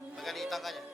Magalitan ka niya.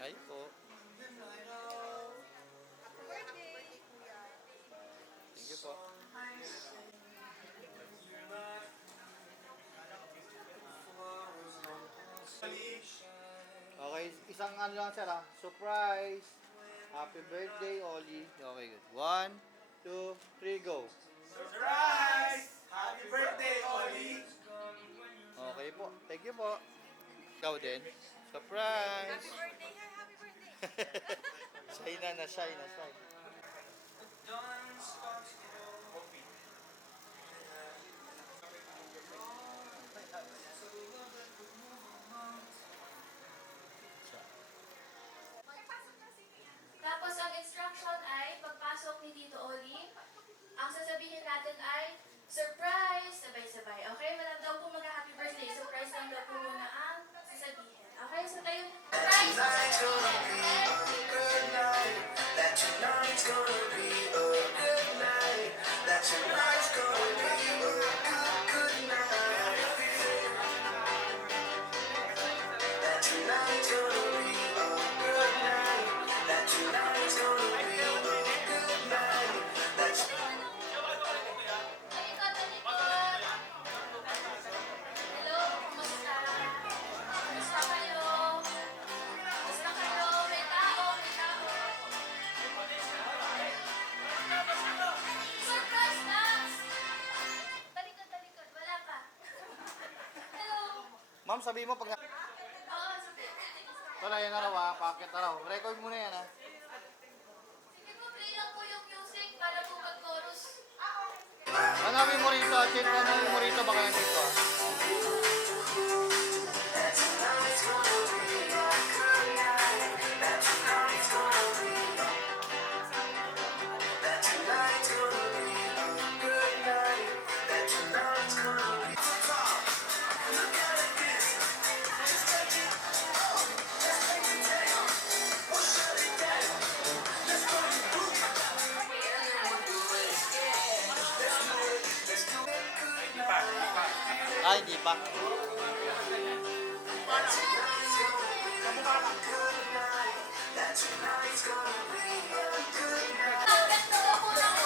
Ay po. Thank you po. Okay, isang ano lang sir ha. Surprise! Happy birthday, Oli. Okay, good. 1, 2, 3, go. Surprise! Happy birthday, Oli! Okay po. Thank you po. Ikaw din. Surprise! Happy birthday! Happy birthday! Shy na, shy na, shy. Tapos ang instruction ay pagpasok ni Tito Oli, ang sasabihin natin ay surprise! Sabay-sabay. Okay? Walang daw po mag-happy birthday. Surprise lang daw po muna ang sasabihin. Okay? So tayo, surprise! That tonight's gonna be a good night. That tonight's gonna be a good night. That tonight's gonna be a good night. That tonight's gonna be a good night. That's Hello, kumusta? Kumusta kayo? Kumusta kayo? May tao, may tao. Surprise, Max! Talikod, talikod. Wala pa. Hello. Ma'am, sabi mo pag... Oo, sige. Wala, yan na raw ha. Pakit na raw. Record muna yan ha. Sige po, play lang po yung music para po mag-chorus. Hanapin mo rito. Check mo rito. Baka yan dito ha. tonight's gonna be a good night. That tonight's gonna be That tonight's gonna be a good night. That tonight's gonna be Look at it, this. Just take it. Let's take it down. We'll shut it down. Let's go to boot. We'll do it. Yeah. Let's do it. Good night. Ay, di pa. That tonight's gonna be a good night. Ang ganda po ng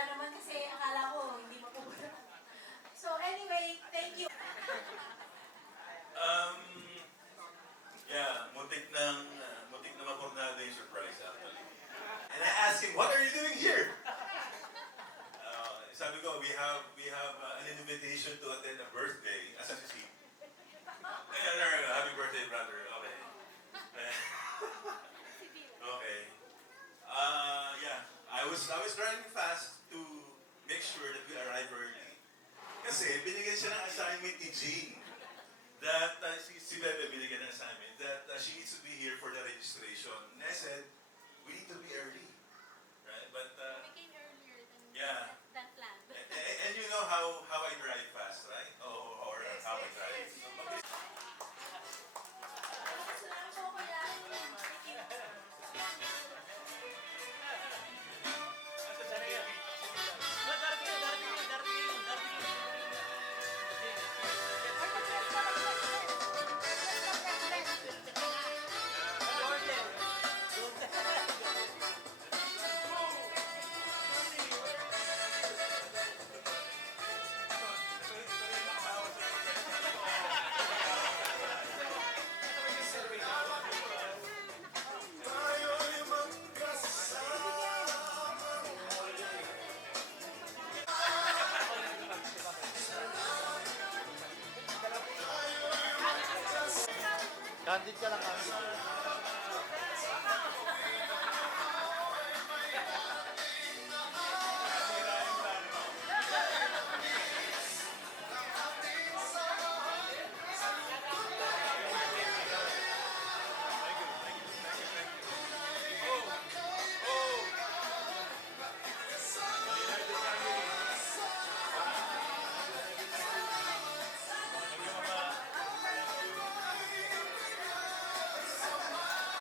Nakakatuwa naman kasi akala ko hindi mapupula. So anyway, thank you. Yeah, muntik na mapurnada yung surprise actually. And I asked him, what are you doing here? Sabi ko, we have an invitation to attend a birthday. Asan si Steve? No, happy birthday, brother. Okay. Okay. Yeah, I was driving fast to make sure that we arrive early. Kasi binigyan siya ng assignment ni Jean that si Bebe binigyan ng assignment that she needs to be here for the registration. And I said, we need to be early. Right? But, We came earlier yeah. than planned. And you know how I drive fast, right? Or how I drive. Salamat po, Kuya. Thank you. Tayo'y magkasama Candid ka lang, candid.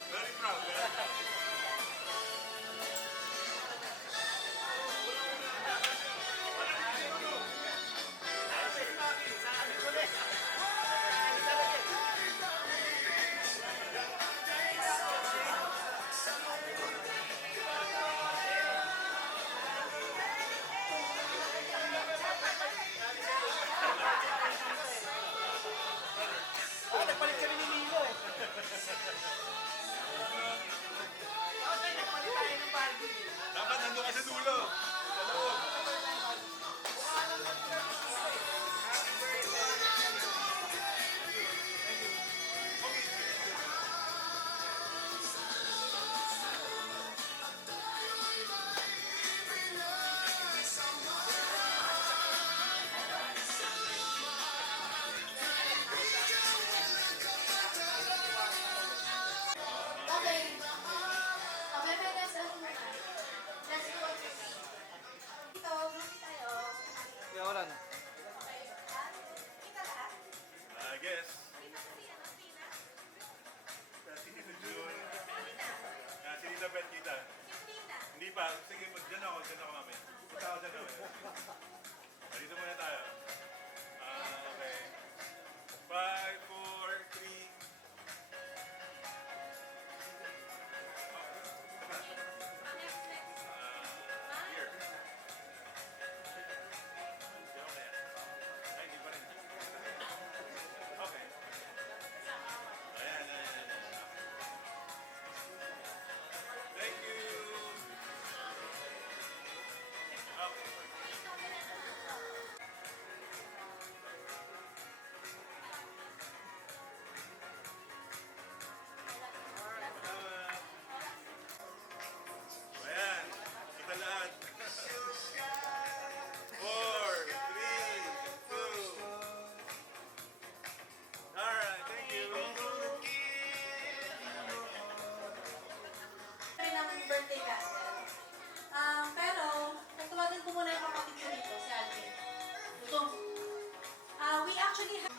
Very proud, very proud. Nagpalit kami ni Milo eh. Nagpalit tayo ng Barbie. Dapat nandun ka sa dulo. Sa loob. Okay. Okay, may last ano muna. Last two or three. Ito, buti tayo. Kaya wala na. Kita lahat? I guess. Kita ko siya, Pina. Si Tito Jun. Si Tita Bet kita. Si Pina. Hindi pa. Sige, dyan ako kami. Punta ako dyan kami. Dito muna tayo. Okay. 5, 4, 3. Here. Ay, hindi pa rin. Okay. Ayan. Thank you. Okay. Ayan. Kita lahat. 4, 3, 2. Alright, thank you. Rin ang birthday candle. Pero, tatawagan ko muna yung kapatid ko dito, si Alvin. Ito. We actually have,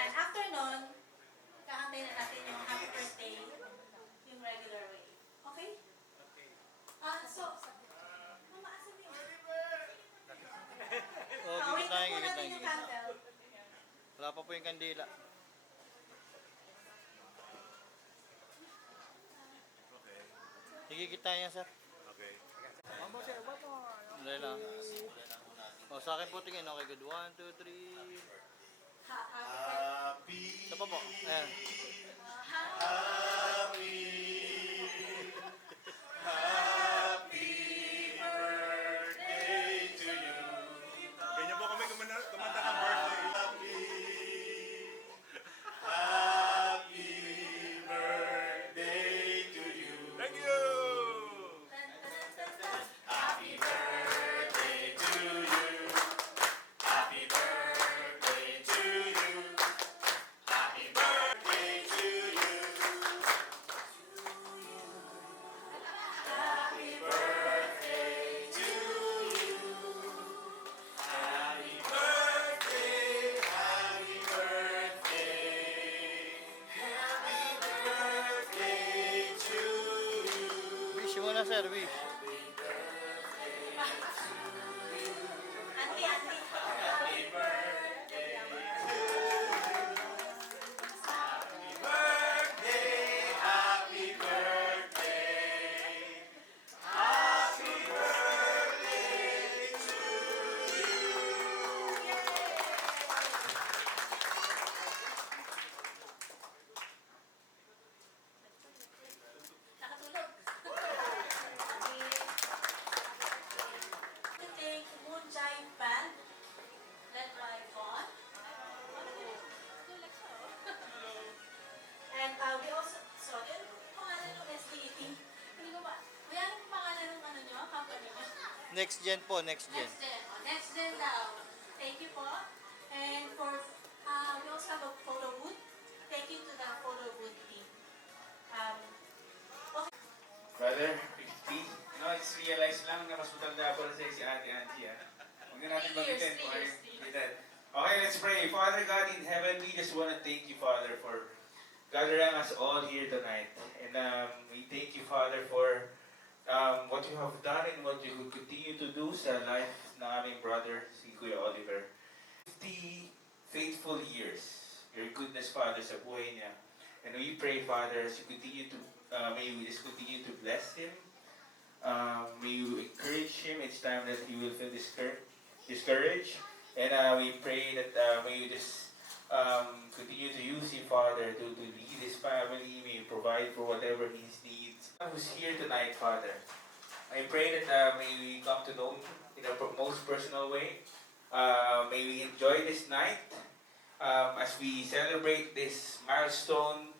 and after nun, kakantay na natin yung happy birthday, yung regular way. Okay? So, mama, asan yun? Oh, Wait gigit tayo, lang po gigit natin tayo, yung gigit. candle. Wala pa po yung kandila. Okay. Higigit tayo yan, sir. Okay. Mamo siya, ba't mo? Dali lang. O, sa akin po tingin. Okay, good. 1, 2, 3. Happy, Ito pa po. Ayan. happy birthday to you. Ganyan po kami kumanta ng birthday. Happy birthday to you. Thank you. Happy birthday to you. Happy birthday to you. Happy birthday to you. Happy birthday to you. Happy birthday, happy birthday. Happy birthday to you. Wish muna, sir. Wish. Auntie, auntie. Birthday, happy birthday. Happy birthday to you. Nakatulog. To take Moon Giant Band, led by Vaughn. And we also saw it. Pangalan ng SDT. Hindi ko ba? Kuya, ano pangalan ng ano nyo? Company nyo? Next gen po, next gen. Next Gen. Oh, Next Gen daw. Thank you po. And for, we also have a photo booth. Thank you to the photo booth team. Brother, 50. No, it's realize lang na mas matanda pa rin sa'yo si Ate Angie, ah. Huwag na natin 3 years, banggitin 3 kung years, ano 3 yung edad. Okay, let's pray. Father God in heaven, we just want to thank you, Father, for gathering us all here tonight. And we thank you, Father, for what you have done and what you will continue to do sa life ng aming brother, si Kuya Oliver. 50 faithful years, your goodness, Father, sa buhay niya. And we pray, Father, as you continue to, may we just continue to bless him. May you encourage him each time that he will feel discouraged. And we pray that may you just continue to use him, Father, to lead his family. May you provide for whatever he needs. Who's here tonight, Father? I pray that may we come to know him in a most personal way. May we enjoy this night as we celebrate this milestone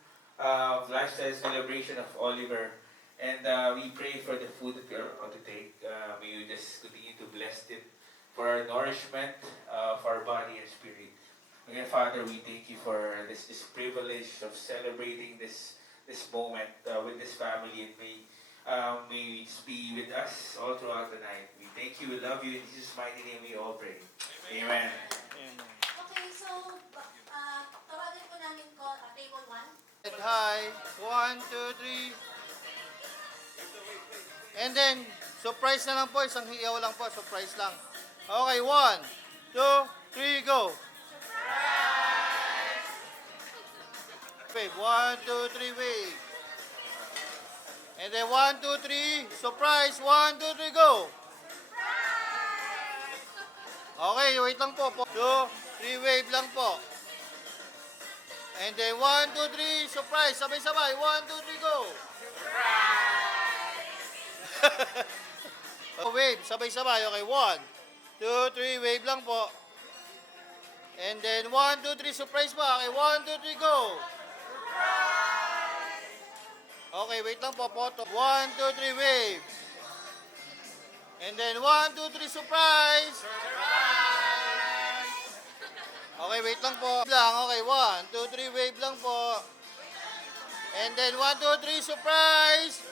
lifestyle celebration of Oliver. And we pray for the food that we are about to take. May you just continue to bless it for our nourishment of our body and spirit. Again, Father, we thank you for this privilege of celebrating this moment with this family. And may you just be with us all throughout the night. We thank you, we love you. In Jesus' mighty name we all pray. Amen. Okay, so, tawagan po namin ko, table 1. Hi. 1, 2, 3. And then, surprise na lang po. Isang hiyaw lang po. Surprise lang. Okay, 1, 2, 3, go. Wave. 1, 2, 3, wave. And then 1, 2, 3. Surprise. 1, 2, 3, go. Okay, wait lang po. 2, 3, wave lang po. And then 1, 2, 3. Surprise. Sabay-sabay. 1, 2, 3, go. Wave. Sabay-sabay. Okay, 1, 2, 3. Wave lang po. And then 1, 2, 3. Surprise pa. Okay, 1, 2, 3, go. Okay, wait lang po. Photo. 1, 2, 3, wave. And then 1, 2, 3, surprise. Okay, wait lang po. Lang, okay, 1, 2, 3, wave lang po. And then 1, 2, 3, surprise.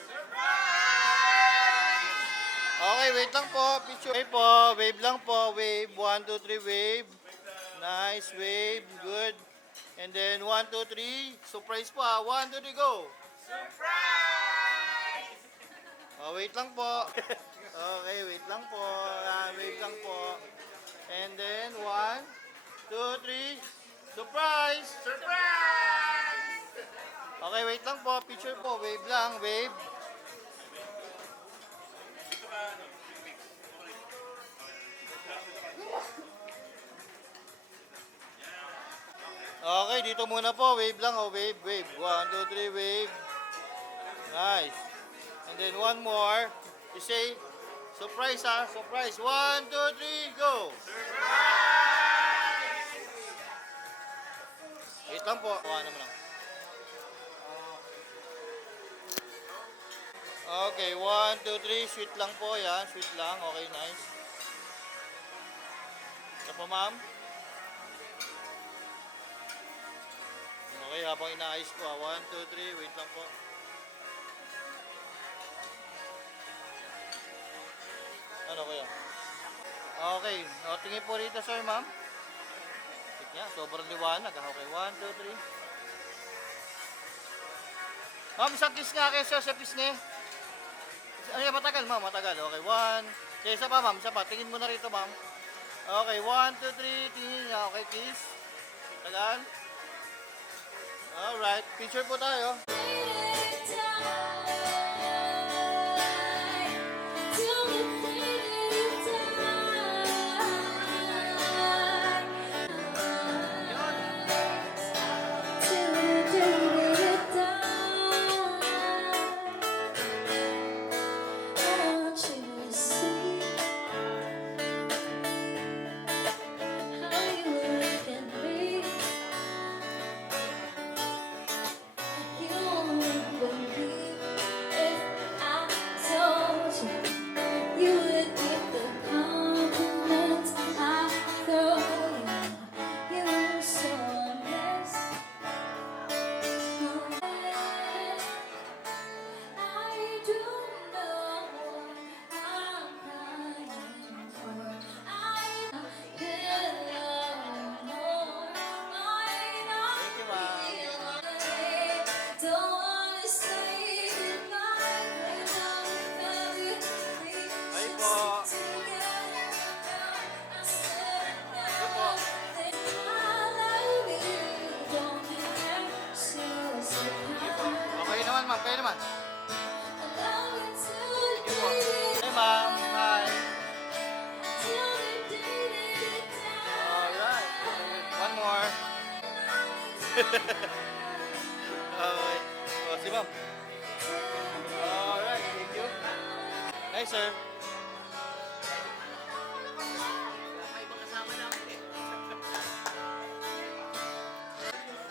Okay, wait lang po. Picture. Okay po, wave lang po. Wave, 1, 2, 3, wave. Nice, wave, good. And then 1, 2, 3, surprise po. 1, 2, 3, go. Oh, wait lang po. Okay, wait lang po. Wait lang po. And then, 1, 2, 3. Surprise! Surprise! Okay, wait lang po. Picture po. Wave lang. Wave. Okay, dito muna po. Wave lang. Oh, wave, wave. 1, 2, 3, wave. Nice. And then one more. You say, surprise ha. Surprise. 1, 2, 3, go. Wait lang po. Kuha naman lang. Okay, 1, 2, 3. Sweet lang po. Yan, sweet lang. Okay, nice. Ito po, ma'am. Okay, habang inaayos ko. 1, 2, 3. Wait lang po. Ano kaya? Okay. O, tingin po rito, sir, ma'am. Tingnan niya, sobrang liwanag. Okay, 1, 2, 3. Ma'am, isang kiss nga kayo, sir, sa pisngi. Ano yan, matagal, ma'am, matagal. Okay, 1. Okay, isa pa, ma'am, isa pa. Tingin mo na rito, ma'am. Okay, 1, 2, 3. Tingin niya. Okay, kiss. Tagal. Alright, picture po tayo. You would get the compliments I throw you. You were so honest. I don't know what I'm crying for. I could love more. Might not Thank you, ma'am. feel don't wanna say goodbye without you. Ay po. Ito po. Okay naman, ma'am. Kayo naman. Sige po. Hey, ma'am. Hi. Alright. One more. Okay. O, si ma'am. Alright. Thank you. Nice, sir.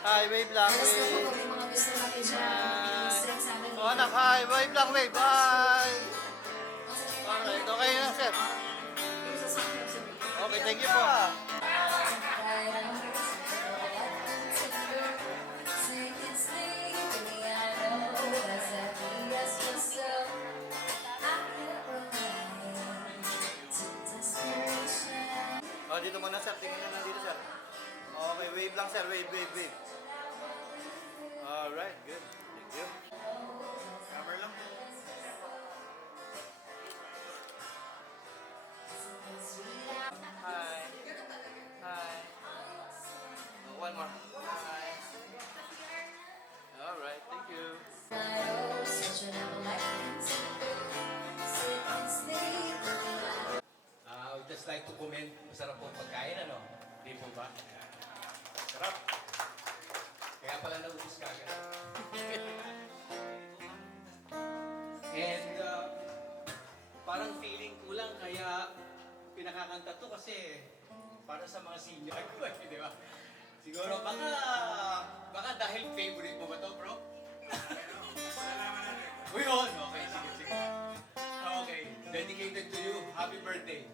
Hi, wave lang, wave. Oh, anak, hi, wave lang, wave. Bye. Alright, okay na, sir. Okay, thank you po. Oh, dito muna, sir. Tingin na nandito, sir. Okay, wave lang, sir. Wave, wave, wave. Alright, good. Thank you. Camera lang. Hi. Hi. Oh, one more. Hi. Alright, thank you. I would just like to comment, masarap po pagkain, ano? Di po ba? Sarap. Kaya pala naubos ka agad. And parang feeling kulang kaya pinakakanta to kasi para sa mga senior ko eh, di ba? Siguro baka dahil favorite mo ba to, bro? Uy, yun! Okay, sige, sige. Okay, dedicated to you. Happy birthday.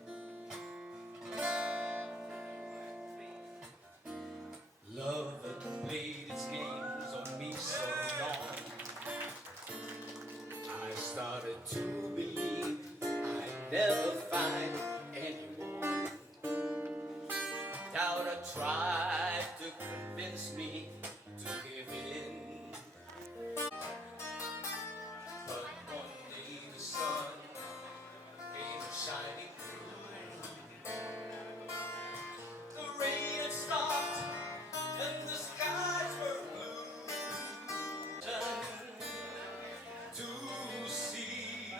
Love that played its games on me so long. I started to believe I'd never find anyone. Doubt tried to convince me to give in. But one day the sun came shining through. The rain had stopped and the skies were blue. Turned to see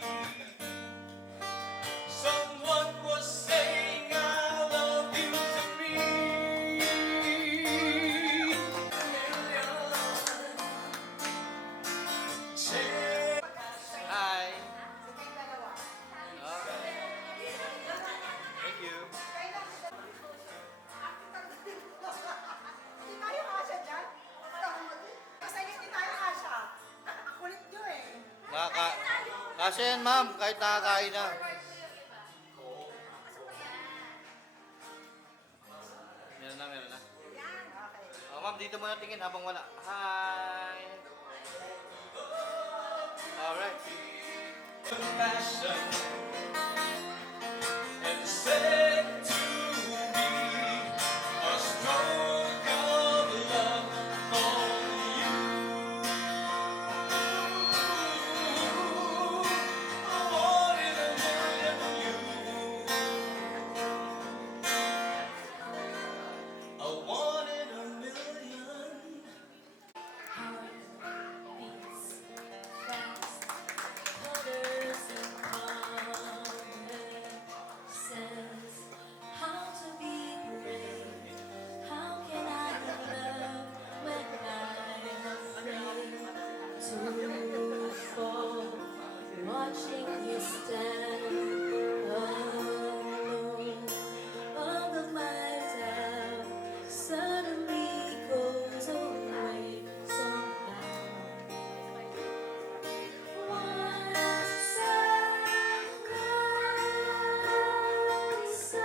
someone was saying I love you to me. Kasi yan, ma'am, kahit nakakain na. Meron na, meron na. Oh, ma'am, dito muna tingin habang wala. Hi! Alright. Compassion and said to me a stroke of love for you. I wanted a million of you. I wanted a million. Heart beats fast, colors and promises. How to be brave? How can I love when I'm afraid to fall? Watching you stand alone. All of my doubt suddenly goes away somehow. Once closer,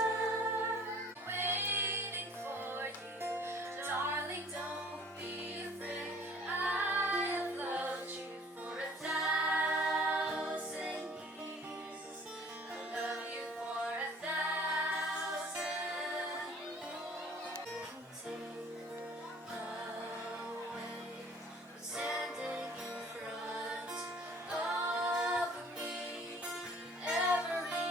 waiting for you, darling. Don't be afraid. I have loved you for 1,000 years. I love you for 1,000 standing in front of me, every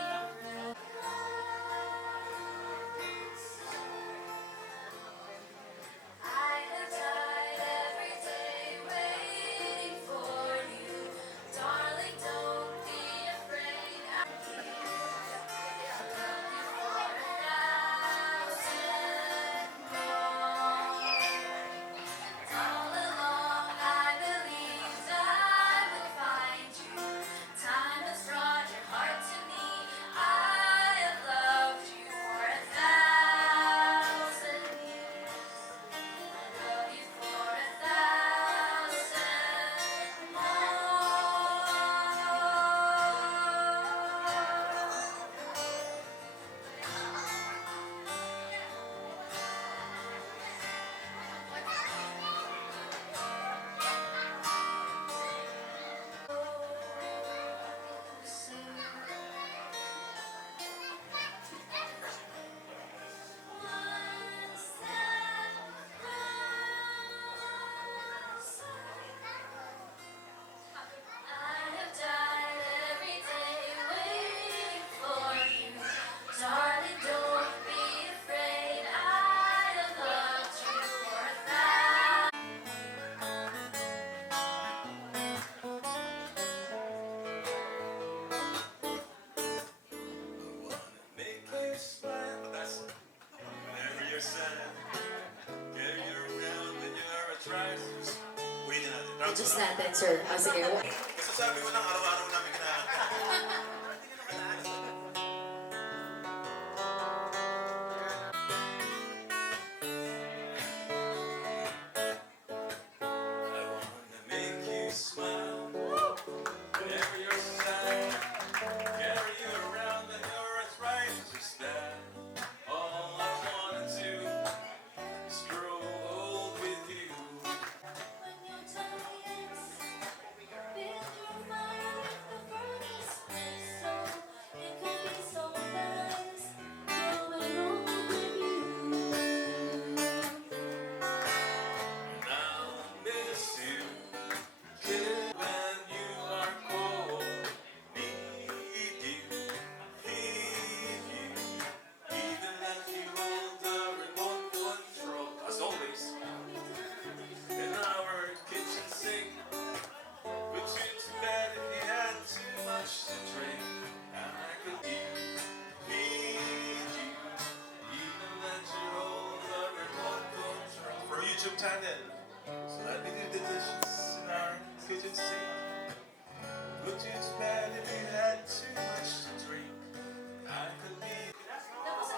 I have died every day waiting for you, darling. Don't be afraid. I love you for 1,000 more. All along I believed I would find you. Time has brought your heart to me. I have loved you for 1,000 years. I love you for 1,000 I have died every day waiting for you, darling. Don't be afraid. I have loved you for 1,000. Make you smile. That's whenever you're sad. Carry you around when you're a crisis. Ulitin natin. Round Just two na. natin, sir. Sige. Kasi sabi ko lang, araw-araw namin kinakanta. I wanna make you smile whenever you're sad. Carry you around when you're arthritis is bad. All I wanna do is grow old with you. When your tummy aches, build your fire with the furnace blaze. So it could be so nice growing old with you. And I'll miss you, kid, when you are cold. Need you, feed you, even let you hold the remote control. As always, in our kitchen sink, put you to bed if you had too much to drink. And I could feed you, even let you hold the remote control. For YouTube channel, so let me do the dishes in our kitchen sink. Put you to bed if you had too much to drink. I could be. Tapos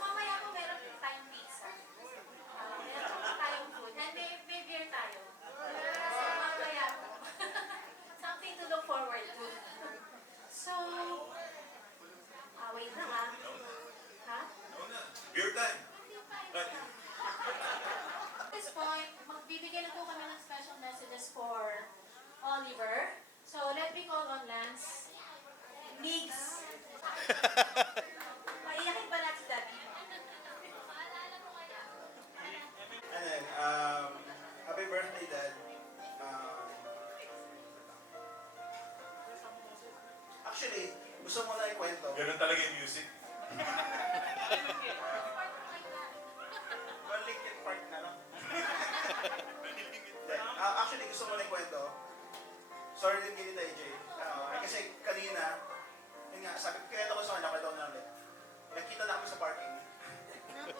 mamaya po meron tayong pizza. Meron po tayong food. And may beer tayo. So mamaya po. Something to look forward to. Beer time. At this point, magbibigay na po kami ng special messages for Oliver. So, let me call on Lance. Migs. Paiyakin ba natin si Daddy? And then, happy birthday, Dad. Actually, gusto mo na ikwento. Ganun talaga yung music. One Linkin Park na, no? Actually, gusto mo na ikwento. Sorry din ganito, AJ. Kasi kanina, yun nga, sabi ko, kaya ako sa kanya, kwento ko na ulit. Nagkita na kami sa parking.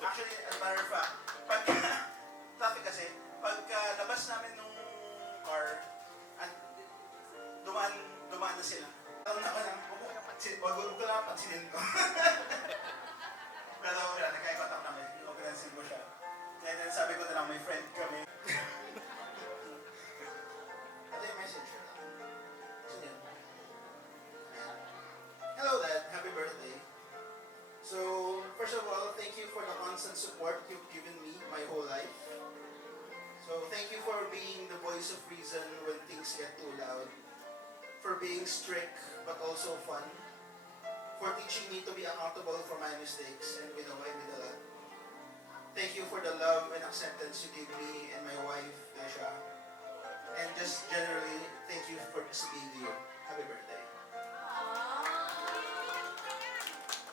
Actually, as a matter of fact, pagka, traffic kasi, pagka labas namin nung car, dumaan na sila. Tawag na ako lang, huwag ko lang pansinin ko. Pero wala, nagkaya-contact namin. Pinansin ko siya. And then sabi ko na lang, may friend kami. Ito yung message. Saan yun? Hello, Dad. Happy birthday. So, first of all, thank you for the constant support you've given me my whole life. So, thank you for being the voice of reason when things get too loud. For being strict but also fun. For teaching me to be accountable for my mistakes and with a lot. Thank you for the love and acceptance you give me and my wife, Desha. And just generally, thank you for just being you. Happy birthday.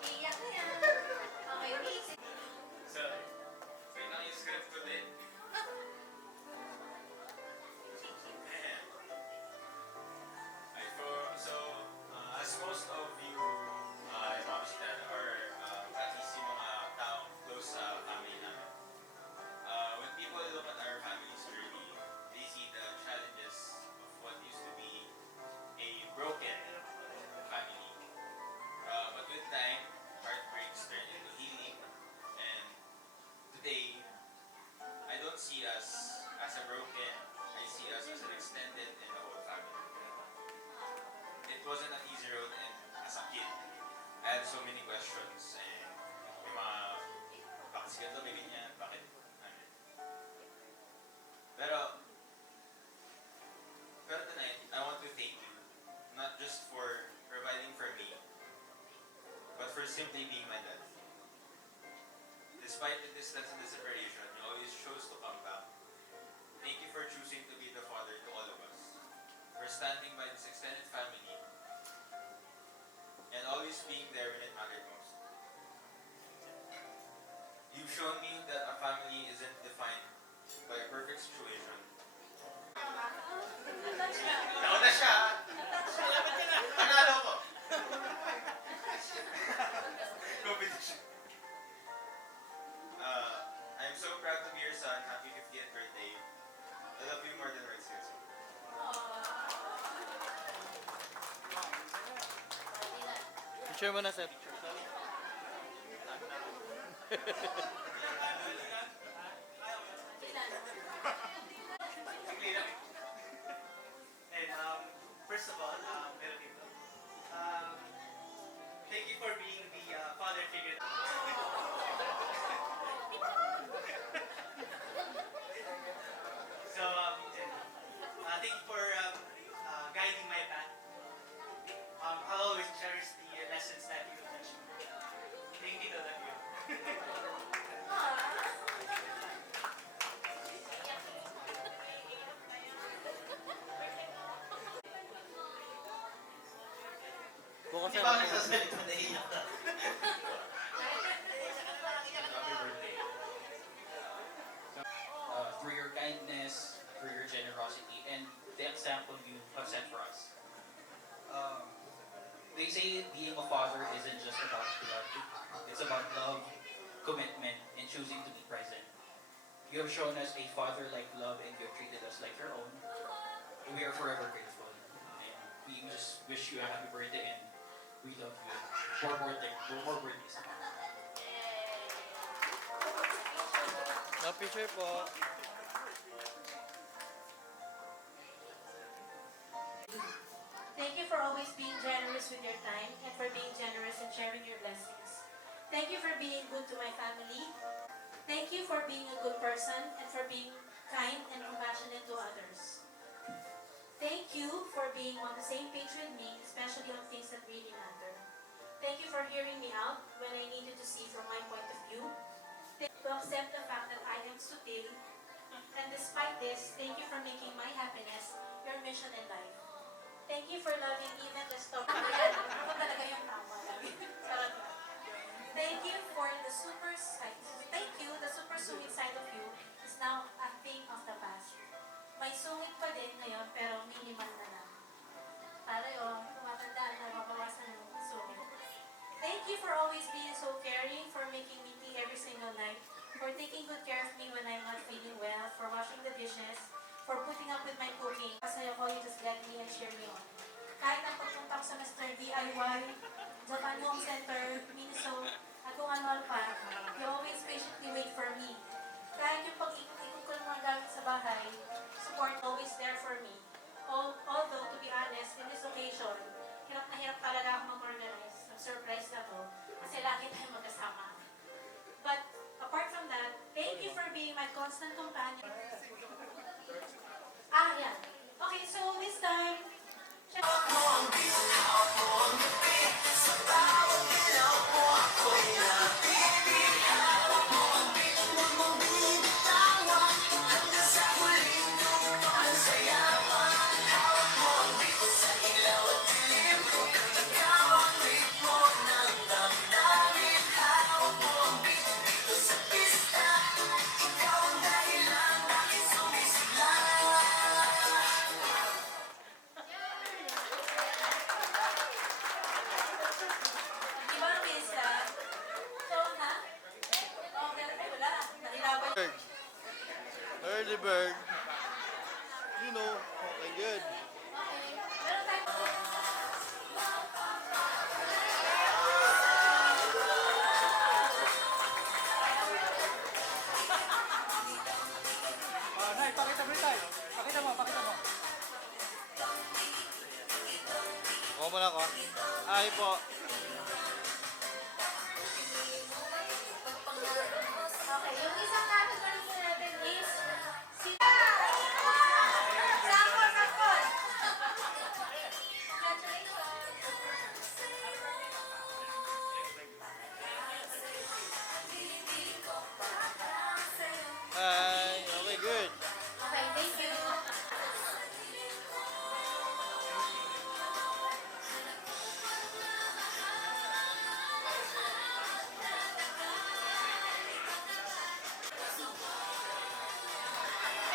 Iyak na yan. Okay, Migs. So now yung script ko din. As most of you, Mom and Dad, or at least yung mga taong close sa family namin, when people look at our families early, they see the challenges of what used to be a broken family. But with time, heartbreaks turn into healing, and today, I don't see us as a broken, I see us as an extended and a whole family. It wasn't an easy road, and as a kid, I had so many questions, and may mga, bakit si ganito, may ganyan, bakit, ano. Pero tonight, I want to thank you, not just for providing for me, but for simply being my dad. Despite the distance and the separation, you always chose to come back. Thank you for choosing to be the father to all of us, for standing by this extended family, and always being there when it mattered most. You've shown me that a family isn't defined by a perfect situation. Nauna siya! Panalo ko! Competition. I'm so proud to be your son. Happy 50th birthday. I love you more than words can say. Picture mo na, Seth. And first of all, meron dito. Thank you for being the father figure. So, thank you for guiding my path. I'll always cherish the lessons that you teach me. Thank you, love you. Bukas Hindi na ba ako nagsasalita na iyak ka? Happy birthday. Through your kindness, through your generosity, and the example you have set for us. They say being a father isn't just about blood. It's about love, commitment, and choosing to be present. You have shown us a father-like love, and you have treated us like your own. We are forever grateful. And we just wish you a happy birthday, and we love you. More birthdays. No picture po. Thank you for always being generous with your time and for being generous and sharing your blessings. Thank you for being good to my family. Thank you for being a good person and for being kind and compassionate to others. Thank you for being on the same page with me, especially on things that really matter. Thank you for hearing me out when I needed to see from my point of view. Thank you to accept the fact that I am sutil. And despite this, thank you for making my happiness your mission in life. Thank you for loving even the storm. Ayan, ako talaga yung tama. Charot lang. Thank you for the super side. Thank you, the super sweet side of you is now a thing of the past. May sungit pa din ngayon, pero minimal na lang. Para yung tumatanda na mabawasan ng sungit. Thank you for always being so caring, for making me tea every single night, for taking good care of me when I'm not feeling well, for washing the dishes, for putting up with my cooking. Masaya ko, you just let me and cheer me on. Kahit ang pagpunta ko sa Mr. DIY, Japan Home Center, Miniso, at kung ano pa, you always patiently wait for me. Kahit yung pag-ikot-ikot ko ng mga gamit sa bahay, support always there for me. Although, to be honest, in this occasion, hirap na hirap talaga ako mag-organize ng surprise na to kasi lagi tayo magkasama. But, apart from that, thank you for being my constant companion. Yeah. Okay, so this time, di ba, Miss? So, ha? Okay, wala. Nahirapan. Bird. Early bird. You know. Okay, good. Okay. Meron tayo. Nay, pakita mo rin tayo. Pakita mo, pakita mo. Ako muna ko. Ay po. Okay, yung isang category po natin is Sakon! Hi. Okay, good. Okay, thank you.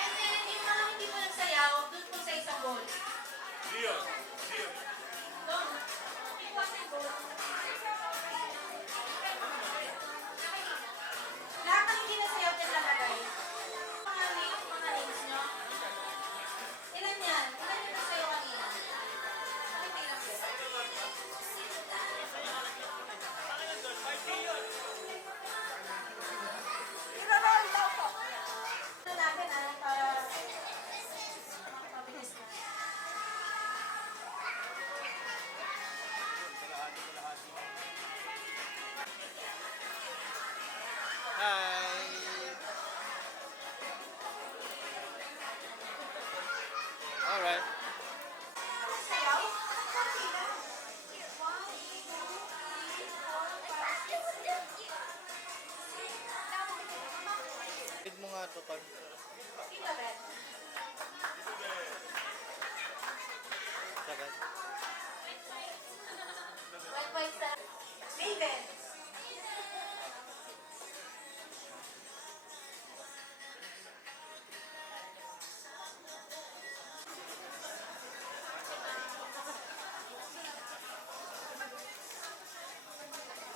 And then, yung mga hindi mo nagsayaw, doon po sa isang bowl. Doon. Yung po sa bowl. Lahat ng hindi nasayaw din lalagay. Mga names nyo. Ilan yan? Ilan yung nasayaw kanina? Ano bilang din? I-roll daw po. Ito natin para mabilis na. Hi. Alright. Sayaw? Konti lang. 1, 2, 3, 4, 5, 6. Read mo nga to, Tol. Tita Beth. Sagad. White sa Raven.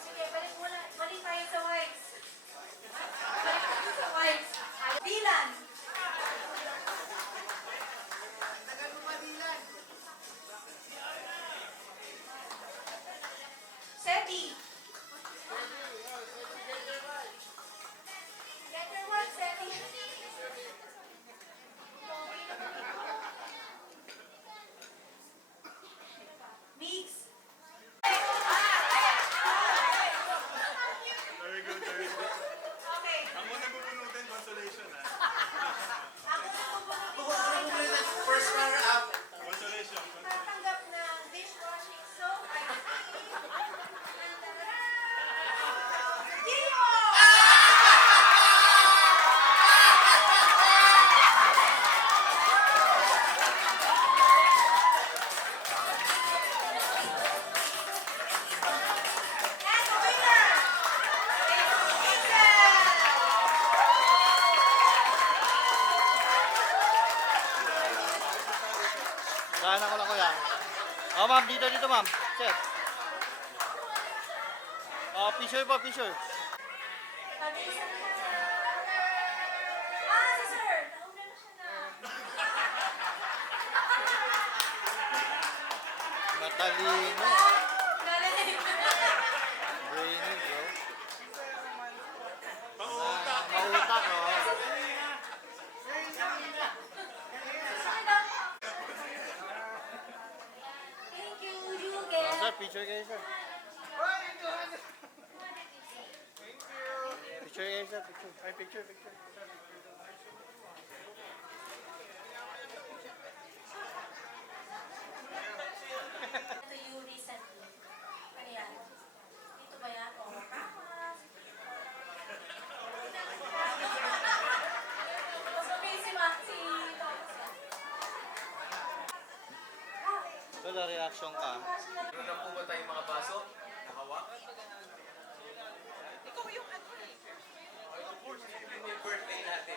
Sige, balik tayo sa whites. Balik tayo sa whites. Dylan. Seti. Oh, ma'am, dito, ma'am. Sir. Oh, picture po, picture. Pag-isa na. Ah, si sir! Nauna na siya na. Matalino. Galing. Brainy, bro. Mahutak, oh. Thank you, Rugen. Oh, sir, picture kayo, sir. Picture kayo, sir. Picture. Ay, picture. To you recently. Ano yan? Dito ba yan? O, tama. Mas mabilis si Maxi. Wala reaction ka. Meron na po ba tayong mga baso? Nakawak? Ikaw yung ano eh. Of course, yung birthday natin.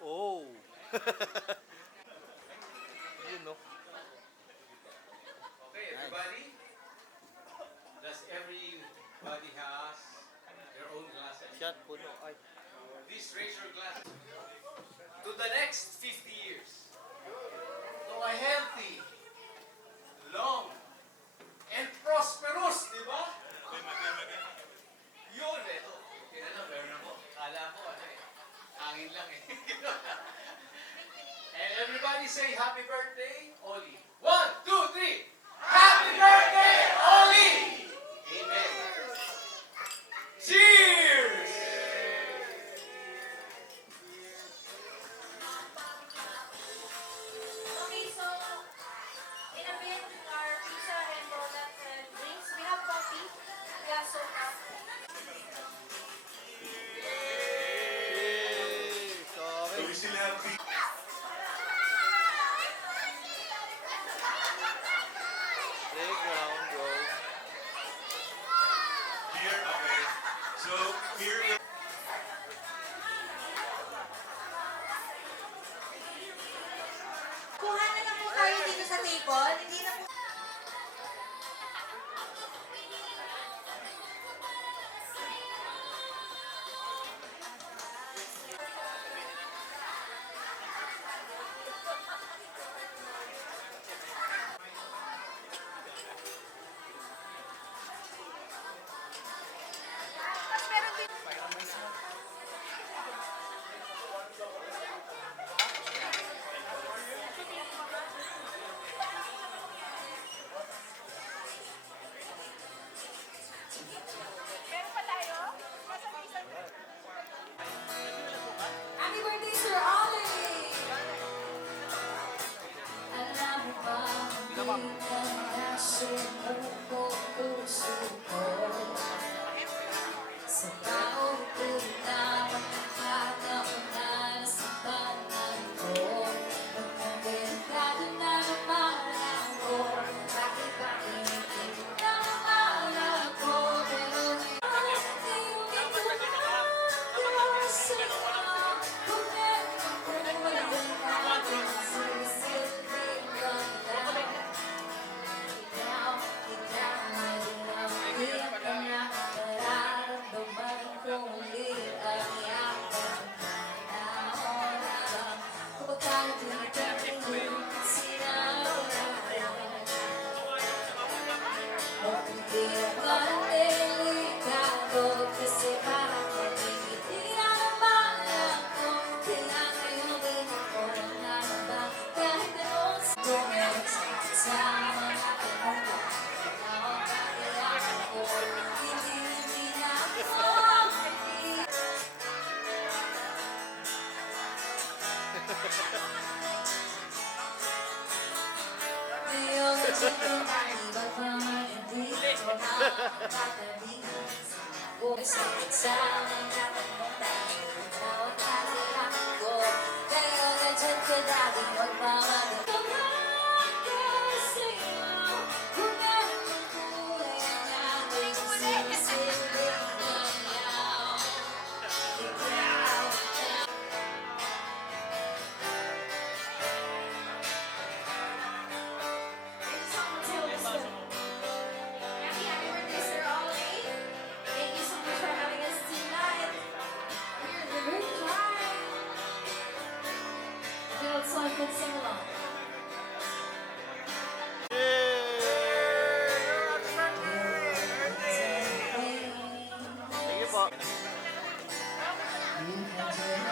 Oh. You know. Okay, everybody? Does everybody has their own glasses? Shot puno. Ay. Please raise your glasses. To the next 50 years. To a healthy, long, and prosperous, di ba? Yun eh. Kaya lang, meron ako. Kala ko, ano eh. Hangin lang eh. And everybody say happy birthday, Oli. 1, 2, 3. Happy birthday, Oli! Amen. Cheers! Okay, so in a bit, our pizza and donuts and drinks. We have coffee. We have soda. Yay! So Sorry. we still have the Playground, bro. here. Okay. So here we Kuha na lang po tayo dito sa table. Hindi na po. Happy birthday, Sir Ollie! Alam mo ba, pinanasyo mo puso ko sa taong pinapakataon sa tanan ko. Magkabentado na naman ako, bakit ba initin na naman ako? Pero hindi ko na sa'yo. Kung meron ako, walang aking sisilbing ganda. Ikaw ay ikaw, di ako na nararamdaman ko ulit ang yakap na oras. Kapag tayo pinagkaroon, sinabi kung di naman delikado, kasi parang hindi na naman ako. Kaya ngayon din ako nanganaba, kahit anong meron sa mga kapatid. Hindi na ako. Ngayon sa iba pa man hindi ko nakakatabi. Kung sakit sa mga kamutan, ikaw ang kailangan ko. Kaya nandiyan ka lagi magmamagod. Kamagay sa'yo, kung meron ang kulay ang aking sinasabi. could sing along. Thank you po. You can take